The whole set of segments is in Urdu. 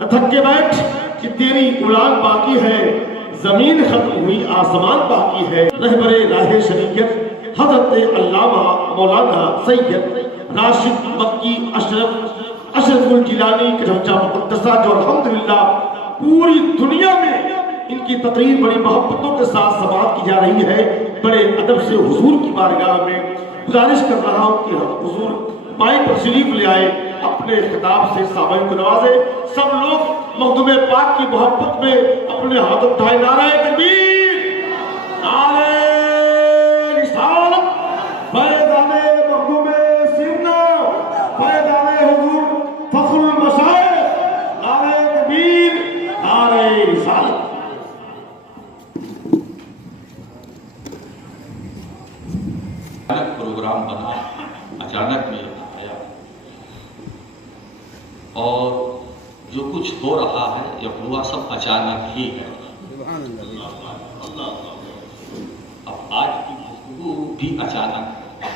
نہ تھک کے بیٹھ کہ تیری اڑان باقی ہے، زمین ختم ہوئی آسمان باقی ہے۔ رہبر راہ شریعت حضرت علامہ مولانا سید راشد مکی اشرف الجیلانی کے روچہ مقدسہ، جو الحمدللہ پوری دنیا میں ان کی تقریر بڑی محبتوں کے ساتھ سماعت کی جا رہی ہے، بڑے ادب سے حضور کی بارگاہ میں گزارش کر رہا ہوں کہ حضور مائک پر شریف لے آئے، اپنے خطاب سے سامعین کو نوازے۔ سب لوگ مخدوم پاک کی محبت میں اپنے ہاتھ اٹھائے، نعرہ تکبیر، نعرہ رسالت، فیضان مخدوم سیرنا، فیضان حضور فخر المشائخ، نعرہ تکبیر، نعرہ رسالت۔ پروگرام بنا، اچانک میں آیا، اور جو کچھ ہو رہا ہے یا ہوا سب اچانک ہی ہے۔ اب آج کی گفتگو بھی اچانک ہے۔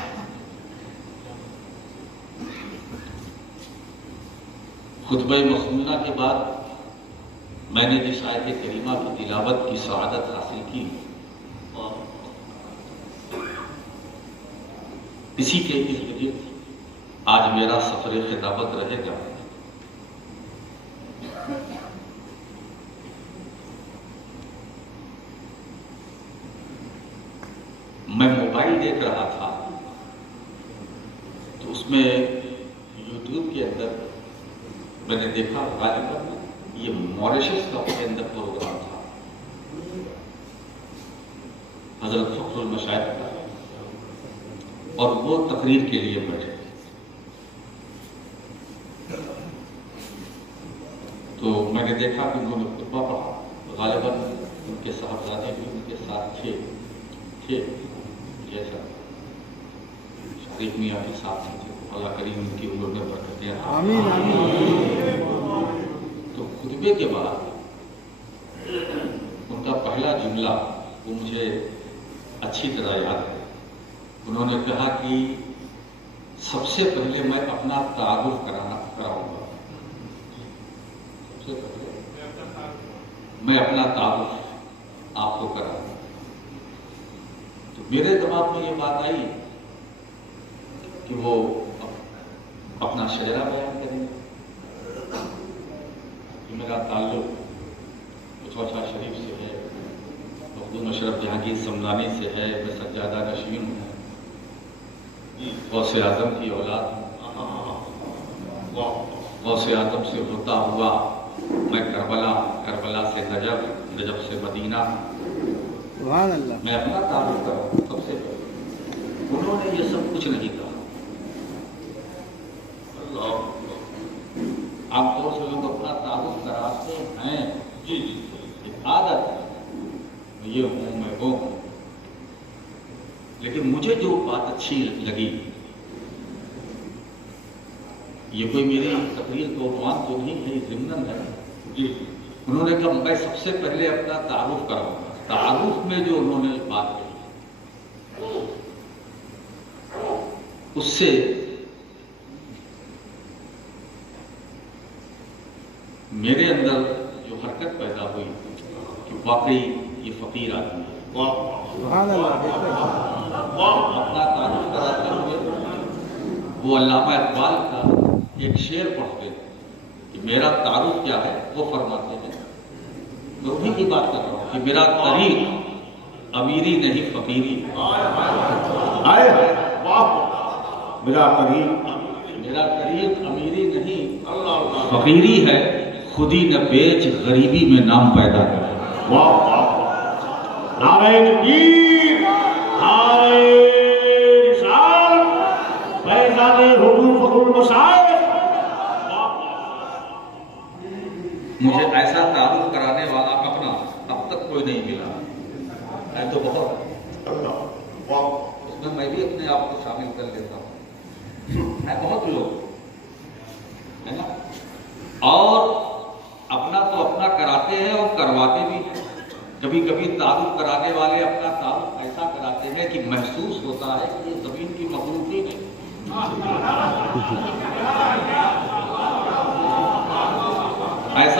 خطبہ مسنونہ کے بعد میں نے جس آیت کریمہ کی تلاوت کی سعادت حاصل کی، اسی کے ارد گرد آج میرا سفر خطابت رہے گا۔ میں موبائل دیکھ رہا تھا تو اس میں یوٹیوب کے اندر میں نے دیکھا غالباً یہ موریشس کا کے اندر پروگرام تھا، حضرت فخر المشائخ کا، اور وہ تقریر کے لیے بیٹھے۔ تو میں نے دیکھا کہ انہوں نے خطبہ پڑھا، غالباً ان کے صاحبزادے بھی ان کے ساتھ تھے جیسا شریف میاں کے ساتھ تھے، اللہ کریم ان کی عمر میں برکتیں آمین۔ تو خطبے کے بعد ان کا پہلا جملہ وہ مجھے اچھی طرح یاد ہے۔ انہوں نے کہا کہ سب سے پہلے میں اپنا تعارف کراؤں گا، سب سے پہلے میں اپنا تعارف آپ کو کراؤں گا۔ تو میرے دماغ میں یہ بات آئی کہ وہ اپنا شجرہ بیان کریں گے کہ میرا تعلق چوچا شریف سے ہے، مخدوم اشرف جہانگیر سمدانی سے ہے، میں سجادہ نشین ہوں، غوث اعظم کی اولاد ہوں، غوث اعظم سے ہوتا ہوا میں کربلا سے نجف سے مدینہ، میں اپنا تعارف کروں سب سے پہلے۔ انہوں نے یہ سب کچھ نہیں کہا۔ عام طور سے لوگ اپنا تعارف کراتے ہیں، ایک عادت ہے، میں یہ ہوں، میں وہ ہوں۔ لیکن مجھے جو بات اچھی لگی، یہ کوئی میری تقریر کو عنوان تو نہیں ہے، ضمن ہے۔ انہوں نے کہا میں سب سے پہلے اپنا تعارف کراؤں گا۔ تعارف میں جو انہوں نے بات کہی، اس سے میرے اندر جو حرکت پیدا ہوئی کہ واقعی یہ فقیر آدمی ہے۔ اپنا تعارف کراتے ہوئے وہ علامہ اقبال کا ایک شعر پڑھتے ہیں کہ میرا تعارف کیا ہے، وہ فرماتے ہیں، میں انہیں کی بات کر رہا ہوں کہ میرا طریق امیری نہیں فقیری، میرا طریق امیری نہیں فقیری ہے، خودی نہ بیچ غریبی میں نام پیدا کر۔ نعرہ تکبیر، نعرہ رسالت، فیضان حضور فخر المشائخ۔ مجھے ایسا تعارف کرانے والا اپنا اب تک کوئی نہیں ملا ہے، تو بہت اس میں بھی اپنے آپ کو شامل کر لیتا ہوں، ہے بہت لوگ ہے نا، اور اپنا تو اپنا کراتے ہیں اور کرواتے بھی ہیں۔ کبھی کبھی تعارف کرانے والے اپنا تعارف ایسا کراتے ہیں کہ محسوس ہوتا ہے کہ یہ زمین کی مخلوق ہی نہیں۔ ایسا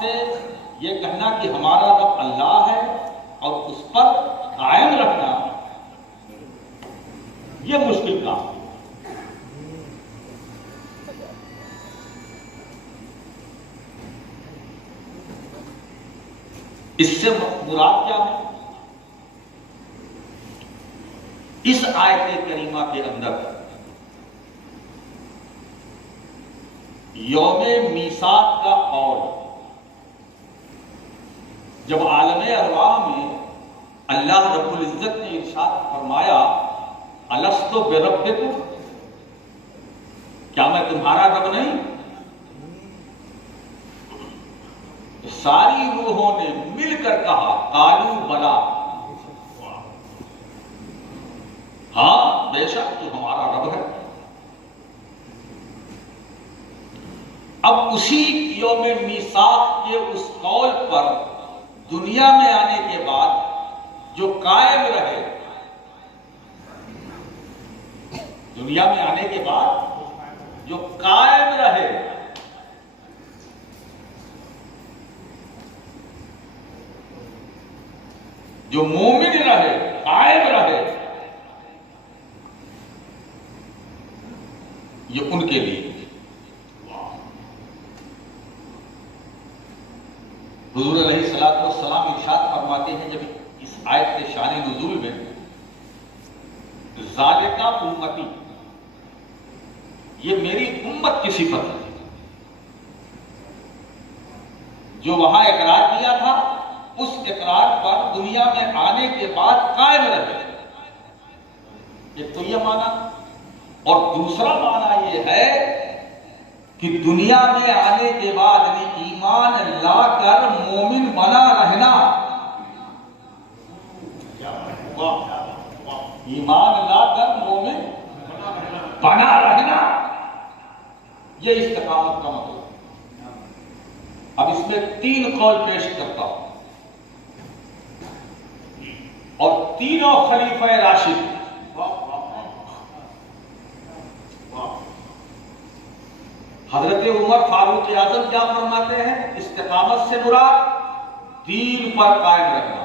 سے یہ کہنا کہ ہمارا رب اللہ ہے اور اس پر قائم رکھنا یہ مشکل کام ہے۔ اس سے مراد کیا ہے؟ اس آیت کریمہ کے اندر یوم میثاق کا قول جب عالم ارواح میں اللہ رب العزت نے ارشاد فرمایا الست بربکم، کیا میں تمہارا رب نہیں؟ تو ساری روحوں نے مل کر کہا قالوا بلا، ہاں بے شک تو ہمارا رب ہے۔ اب اسی یوم میثاق کے اس قول پر دنیا میں آنے کے بعد جو قائم رہے، دنیا میں آنے کے بعد جو قائم رہے، جو مومن رہے، قائم رہے، یہ ان کے لیے حضور علیہ الصلوۃ والسلام ارشاد فرماتے ہیں جب اس آیت کے شان نزول میں ذالک امتی، یہ میری امت کی صفت ہے، جو وہاں اقرار کیا تھا اس اقرار پر دنیا میں آنے کے بعد قائم رہے۔ ایک تو یہ معنی، اور دوسرا معنی یہ ہے کہ دنیا میں آنے کے بعد ایمان لا کر مومن بنا رہنا، ایمان لا کر مومن بنا رہنا، یہ استقامت کا مطلب ہے۔ اب اس میں 3 قول پیش کرتا ہوں، اور تینوں خلیفہ راشد حضرت عمر فاروق اعظم کیا فرماتے ہیں؟ استقامت سے مراد دین پر قائم رہنا،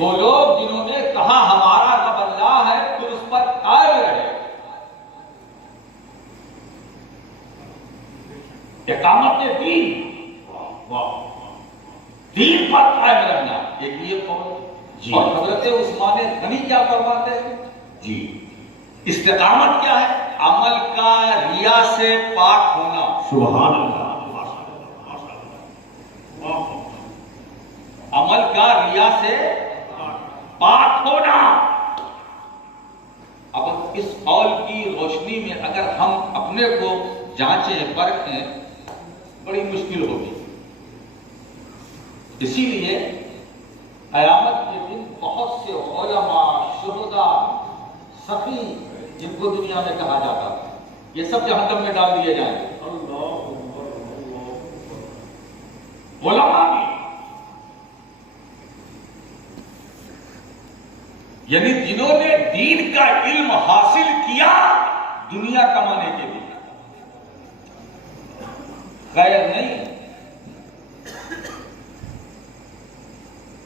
وہ لوگ جنہوں نے کہا ہمارا رب اللہ ہے پھر اس پر قائم رہے، اقامت دین پر قائم رہنا، ایک یہ قول۔ اور حضرت عثمان غنی کیا فرماتے ہیں؟ جی استقامت کیا ہے؟ عمل کا ریا سے پاک ہونا۔ سبحان اللہ۔ عمل کا ریا سے پاک ہونا۔ اب اس قول کی روشنی میں اگر ہم اپنے کو جانچیں پرکھیں بڑی مشکل ہوگی۔ اسی لیے قیامت کے دن بہت سے علماء، شہداء، سخی جن کو دنیا میں کہا جاتا ہے، یہ سب جہنم میں ڈال دیے جائیں گے۔ علماء بھی، یعنی جنہوں نے دین کا علم حاصل کیا دنیا کمانے کے لیے، غیر نہیں،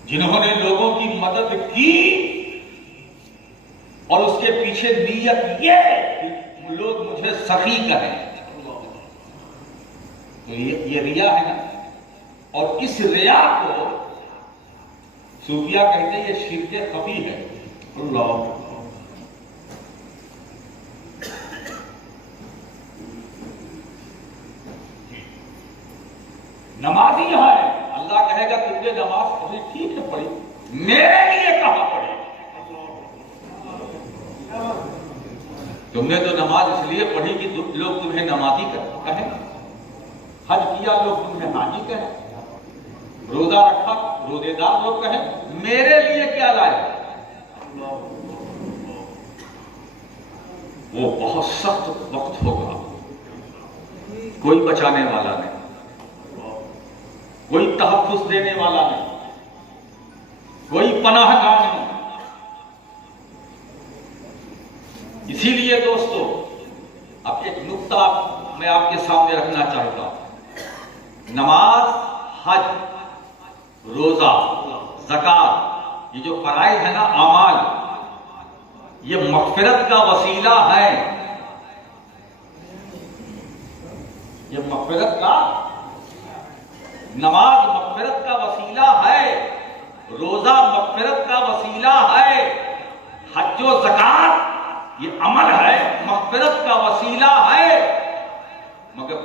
جنہوں نے لوگوں کی مدد کی اور اس کے پیچھے نیت یہ لوگ مجھے سخی کہیں، تو یہ ریا ہے نا۔ اور اس ریا کو صوفیہ کہتے ہیں یہ شرک خفی ہے۔ اللہ نمازی ہے، اللہ کہے گا تم نے نماز پڑھی، ٹھیک ہے پڑھی، میرے لیے کہاں پڑھی؟ تم نے تو نماز اس لیے پڑھی کہ لوگ تمہیں نمازی کہیں، حج کیا لوگ تمہیں حاجی کہیں، روزہ رکھا روزے دار لوگ کہیں، میرے لیے کیا لائے؟ وہ بہت سخت وقت ہوگا، کوئی بچانے والا نہیں، کوئی تحفظ دینے والا نہیں، کوئی پناہ گاہ نہیں۔ اسی لیے دوستو اب ایک نقطہ میں آپ کے سامنے رکھنا چاہتا ہوں۔ نماز، حج، روزہ، زکات، یہ جو فرائض ہے نا، اعمال، یہ مغفرت کا وسیلہ ہے۔ یہ مغفرت کا، نماز مغفرت کا وسیلہ ہے، روزہ مغفرت کا وسیلہ ہے، حج و زکات یہ عمل ہے، مغفرت کا وسیلہ ہے۔ مگر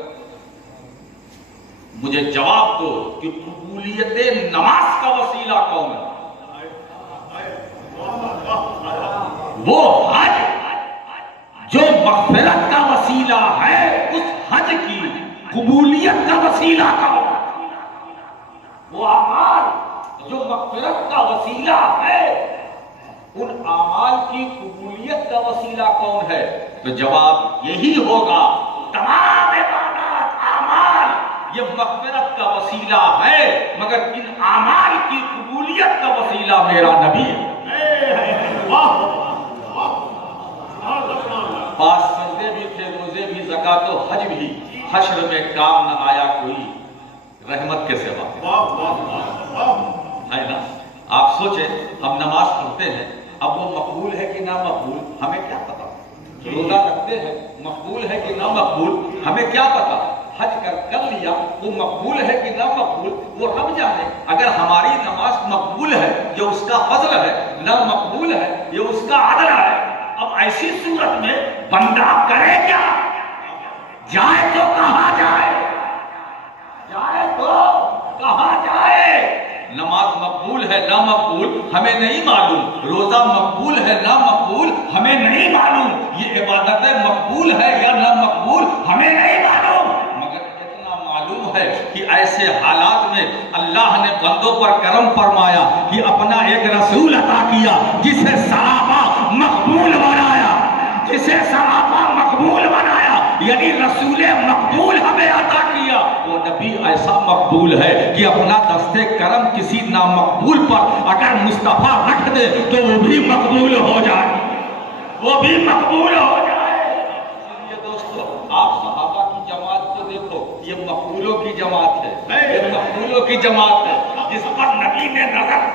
مجھے جواب دو کہ قبولیت نماز کا وسیلہ کون ہے؟ وہ حج جو مغفرت کا وسیلہ ہے، اس حج کی قبولیت کا وسیلہ کون ہے؟ وہ اعمال جو مغفرت کا وسیلہ ہے، ان اعمال کی قبولیت کا وسیلہ کون ہے؟ تو جواب یہی ہوگا، تمام عبادات، اعمال یہ مغفرت کا وسیلہ ہے، مگر ان اعمال کی قبولیت کا وسیلہ میرا نبی ہے۔ پاس سجدے بھی تھے، روزے بھی، زکات و حج بھی، حشر میں کام نہ آیا کوئی رحمت کے سوا، ہے نا؟ آپ سوچیں، ہم نماز پڑھتے ہیں، اب وہ مقبول ہے کہ نہ مقبول ہمیں کیا پتا؟ روزہ رکھتے ہیں، مقبول ہے کہ نہ مقبول ہمیں کیا پتا؟ حج کر لیا، وہ مقبول ہے کہ نہ مقبول وہ ہم جانے۔ اگر ہماری نماز مقبول ہے یہ اس کا فضل ہے، نہ مقبول ہے یہ اس کا عدل ہے۔ اب ایسی صورت میں بندہ کرے کیا؟ جائے تو کہاں جائے؟ جائے تو کہاں جائے؟ نماز مقبول ہے نہ مقبول ہمیں نہیں معلوم، روزہ مقبول ہے نہ مقبول ہمیں نہیں معلوم، یہ عبادتیں مقبول ہے یا نہ مقبول ہمیں نہیں معلوم، مگر اتنا معلوم ہے کہ ایسے حالات میں اللہ نے بندوں پر کرم فرمایا کہ اپنا ایک رسول عطا کیا جسے صحابہ مقبول بنایا، جسے صحابہ مقبول بنایا، یعنی رسول مقبول ہمیں عطا کیا۔ وہ نبی ایسا مقبول ہے کہ اپنا دستے کرم کسی نامقبول پر اگر مصطفیٰ رکھ دے تو وہ بھی مقبول ہو جائے، وہ بھی مقبول ہو جائے۔ اس لیے دوستو، آپ صحابہ کی جماعت کو دیکھو، یہ مقبولوں کی جماعت ہے، یہ مقبولوں کی جماعت ہے، جس پر نبی نے نظر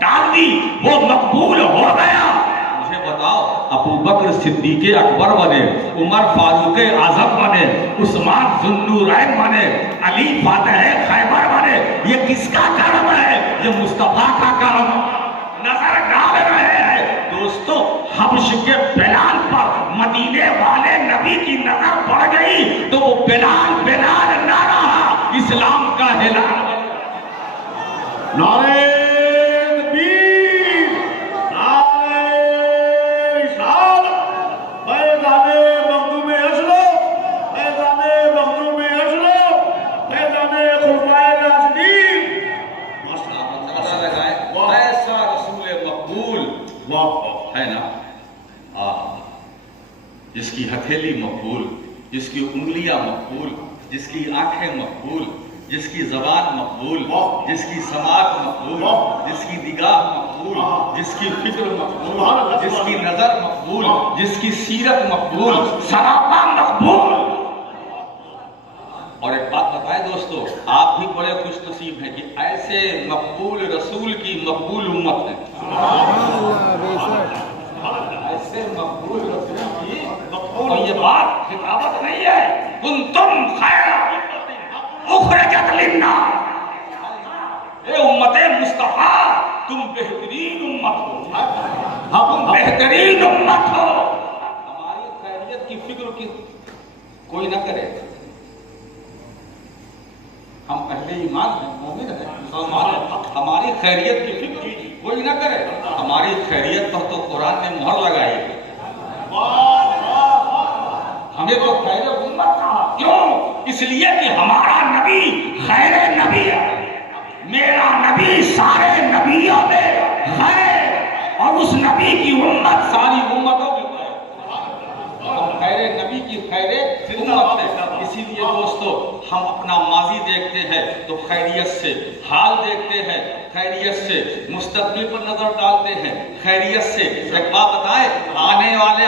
ڈال دی وہ مقبول ہو گیا۔ مجھے بتاؤ، ابو بکر صدیق اکبر بنے، عمر فاروق اعظم بنے، عثمان ذو النورین بنے، علی فاتح خیبر بنے، یہ کس کا کرم ہے؟ یہ مصطفیٰ کا کرم۔ نظر ڈال رہے ہیں دوستو، حبش کے بلال پر مدینے والے نبی کی نظر پڑ گئی تو وہ بلال بلال نہ رہا، اسلام کا ہلال۔ نعرہ ہے نا، جس کی ہتھیلی مقبول، جس کی انگلیاں مقبول، جس کی آنکھیں مقبول، جس کی زبان مقبول، جس کی سماعت مقبول، جس کی نگاہ مقبول، جس کی فکر مقبول، جس کی نظر مقبول، جس کی سیرت مقبول، سراپا مقبول۔ اور ایک بات بتائیں دوستو، آپ بھی بڑے خوش نصیب ہیں کہ ایسے مقبول رسول کی مقبول امت ہے، ایسے مقبول رسول کی مقبول۔ اور یہ بات خطابت نہیں ہے، کنتم خیر اخرجت للناس، اے امت مصطفیٰ تم بہترین امت ہو، تم بہترین امت ہو۔ ہماری خیریت کی فکر کی کوئی نہ کرے، ہم اہل ایمان ہیں، مومن ہیں، مسلمان ہیں، ہماری خیریت کی فکر کوئی نہ کرے، ہماری خیریت پر تو قرآن نے مہر لگائی ہے، ہمیں تو خیر امت کہا، کیوں؟ اس لیے کہ ہمارا نبی خیر نبی ہے، میرا نبی سارے نبیوں میں خیر، اور اس نبی کی امت ساری امتوں میں ہم خیر نبی کی خیر امت ہے۔ اسی لیے دوستو، ہم اپنا ماضی دیکھتے ہیں تو خیریت سے، حال دیکھتے ہیں خیریت سے، مستقبل پر نظر ڈالتے ہیں خیریت سے۔ ایک بات بتائیں، آنے والے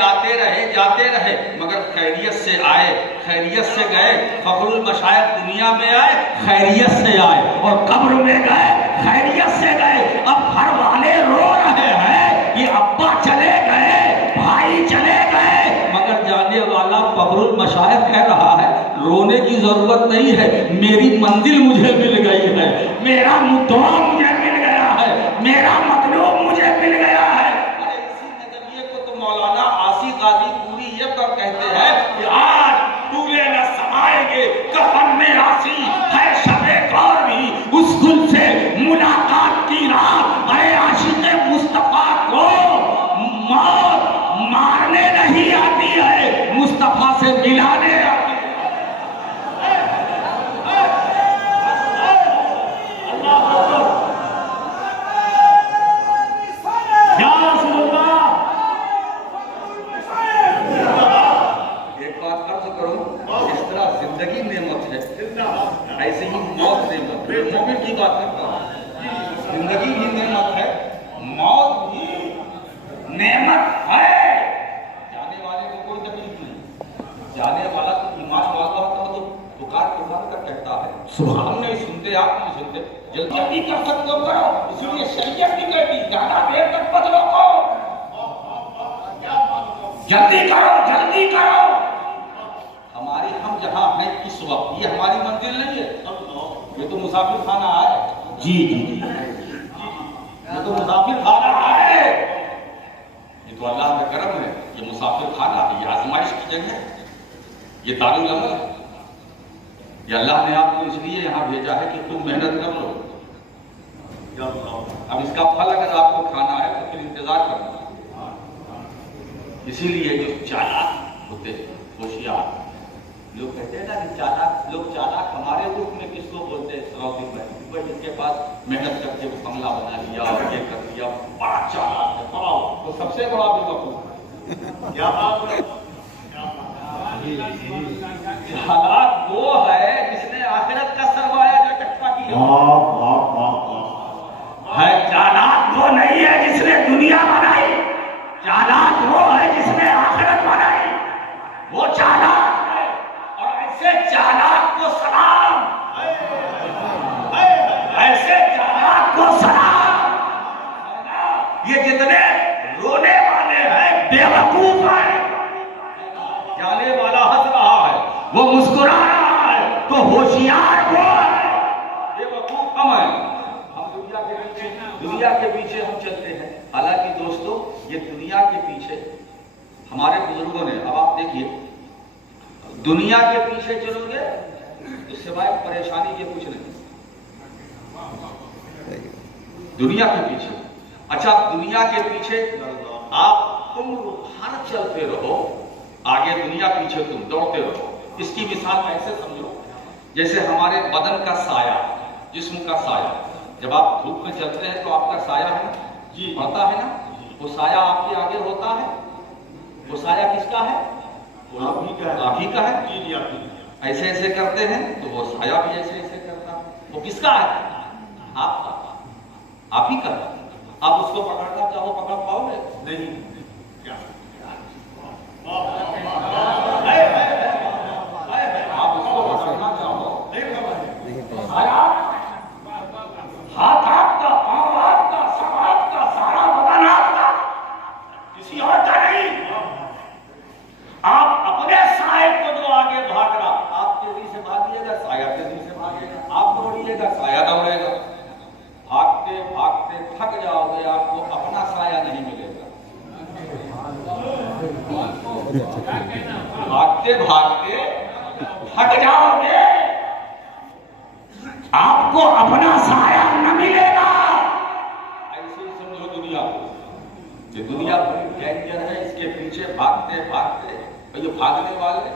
آتے رہے جاتے رہے، رہے مگر خیریت سے آئے، خیریت سے گئے۔ فخر المشائخ دنیا میں آئے، خیریت سے آئے، اور قبر میں گئے، خیریت سے گئے۔ اب گھر والے رو رہے ہیں کہ ابا چلے گئے، بھائی چلے گئے، مگر جانے والا فخر المشائخ کہہ رہا ہے رونے کی ضرورت نہیں ہے، میری منزل مجھے مل گئی ہے، میرا مدعا مجھے مل گیا ہے، میرا مطلوب مجھے مل گیا ہے۔ ارے اسی نظریے کو تو مولانا عاصی غازی پوری یہ پر کہتے ہیں کہ آج ٹولے نہ سمائیں گے کفن میں راسی ہے شب غور بھی اس گل سے ملاقات کی رات۔ ارے عاشق مصطفیٰ کو موت مارنے نہیں آتی ہے، مصطفیٰ سے ملانے آتی ہے۔ ایک بات عرض کروں، اس طرح زندگی نعمت ہے ایسے ہی موت نعمت ہے۔ مومن کی بات کرتا ہوں، زندگی بھی نعمت ہے، موت بھی نعمت ہے۔ جانے والے کو کوئی تکلیف نہیں، جانے والا تو ایمان والا ہوتا ہے تو پکار پکار کر کہتا ہے ہم نہیں سنتے، آپ نہیں سنتے، جلدی کر سکتے ہو کرو، اس لیے شریعت بھی کہتی زیادہ دیر تک مت روکو، جلدی کرو جلدی کرو۔ ہماری ہم جہاں ہیں اس وقت یہ ہماری منزل نہیں ہے، یہ تو مسافر خانہ ہے۔ جی جی جی، یہ تو مسافر خانہ ہے، یہ تو اللہ کا کرم ہے، یہ مسافر خانہ ہے، یہ آزمائش کی جگہ ہے، یہ دارالعمل ہے، یہ اللہ نے آپ کو اس لیے یہاں بھیجا ہے کہ تم محنت کر لو۔ اب اس کا پھل اگر آپ کو کھانا ہے تو پھر انتظار کرنا۔ اسی لیے جو چالاک ہوتے ہوشیار لوگ کہتے ہیں نا کہ چالاک لوگ، چالاک ہمارے روپ میں کس کو بولتے ہیں؟ سراؤدین بھائی، جس کے پاس محنت کر کے بنگلہ بنا لیا اور یہ کر لیا، بڑا چالاک ہے، بڑا وہ سب سے بڑا بے وقوف۔ کیا بات ہے؟ چالاک وہ ہے جس نے آخرت کا سرمایہ کا اکٹھا کیا ہے، چالاک وہ نہیں ہے جس نے دنیا بنائی، چالاک وہ ہے جس نے آخرت بنائی، وہ چالاک ہے۔ اور ایسے چالاک کو سلام، ایسے چالاک کو سلام۔ یہ جتنے رونے والے ہیں بے وقوف ہیں، جانے والا ہنس رہا ہے، وہ مسکرا رہا ہے، تو ہوشیار وہ ہے، بے وقوف ہم ہیں۔ ہم دنیا کے پیچھے ہم چلتے ہیں، حالانکہ دوستو یہ دنیا کے پیچھے ہمارے بزرگوں نے، اب آپ دیکھیے دنیا کے پیچھے چلو گے تو سوائے پریشانی کے کچھ نہیں، دنیا کے پیچھے۔ اچھا دنیا کے پیچھے آپ عمر بھر چلتے رہو، آگے دنیا پیچھے تم دوڑتے رہو۔ اس کی مثال ایسے سمجھو جیسے ہمارے بدن کا سایہ، جسم کا سایہ، جب آپ دھوپ میں چلتے ہیں تو آپ کا سایہ ہے جی پڑتا ہے نا، وہ سایہ آپ کے آگے ہوتا ہے، وہ سایہ کس کا ہے؟ آپ ہی کا ہے جی جی، ایسے ایسے کرتے ہیں تو وہ سایہ بھی ایسے ایسے کرتا ہے، وہ کس کا ہے؟ آپ کا، آپ ہی کا ہے۔ آپ اس کو پکڑنا چاہو پکڑ پاؤ گے؟ نہیں۔ آپ اس کو پکڑنا چاہو ہاتھ آپ کا، پاؤں آپ کا، سب آپ کا، سارا بدن آپ کا، کسی اور کا نہیں۔ آپ اپنے سائے کو جو آگے بھاگ رہا، آپ تیزی سے بھاگیے گا سایہ تیزی سے بھاگے گا، آپ دوڑیے گا سایہ دوڑے گا۔ بھاگتے بھاگتے تھک جاؤ گے، آپ کو اپنا سایہ نہیں ملے گا۔ بھاگتے بھاگتے تھک جاؤ گے، آپ کو اپنا سایہ نہ ملے گا۔ ایسے ہی سمجھو دنیا کو، کہ دنیا بڑی ڈینجر ہے، اس کے پیچھے بھاگتے بھاگتے یہ بھاگنے والے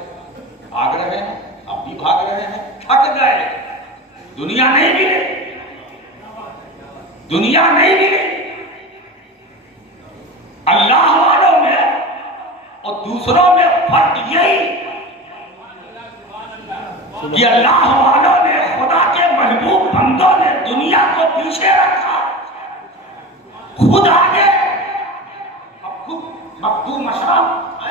بھاگ رہے ہیں، اب بھی بھاگ رہے ہیں، تھک گئے، دنیا نہیں ملی، دنیا نہیں ملی۔ اللہ والوں میں اور دوسروں میں فرق یہی کہ اللہ والوں نے، خدا کے محبوب بندوں نے دنیا کو پیچھے رکھا، خود آگے، اب خود مخدوم مشرف